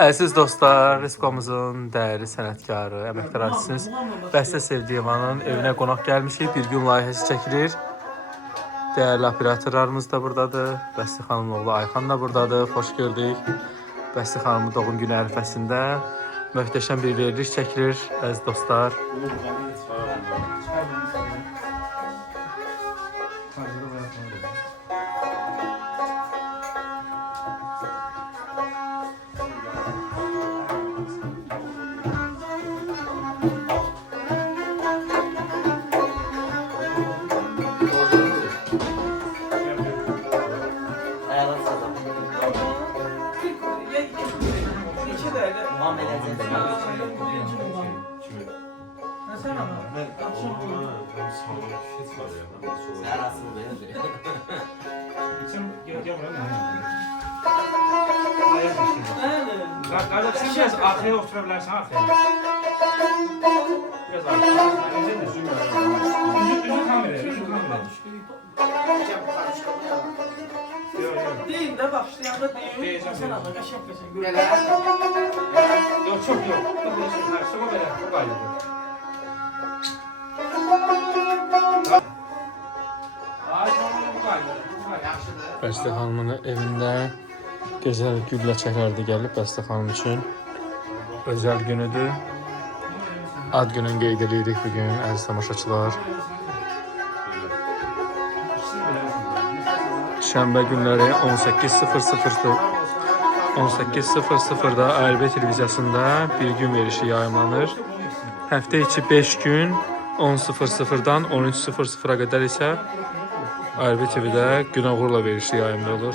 Əziz dostlar, Respublikamızın dəyərli sənətkarı, əməkdar artistimiz Bəstə Sevdiyevanın evinə qonaq gəlmişik. Bir gün layihəsi çəkilir. Dəyərli operatorlarımız da buradadır. Bəstə xanımın oğlu Ayxan da buradadır. Xoş gördük. Bəstə xanımın doğum günü ərəfəsində möhtəşəm bir veriliş çəkilir. Əziz dostlar. Qardaş, sən biraz arxaya otura bilərsən, arxaya. Biraz arxaya. Üzü kameraya, üzü kameraya. Değil de başlayanda değil. Sen ana qəşəng görürsən. Yox, çox yox. Soba belə, bu qaydadır. Bəstə xanımın evində gözəl güllə çəkərdi gəlib Bəstə xanım üçün. Özəl günüdür. Ad günün qeyd edirik bugün, əziz tamaşaçılar. Şənbə günləri 18:00-da 18:00-da ARB televiziyasında bir gün verişi yayımlanır. Həftə içi 5 gün 10:00-dan 13:00-a qədər isə ARB TV-də Gün Uğurla verişi yayımda olur.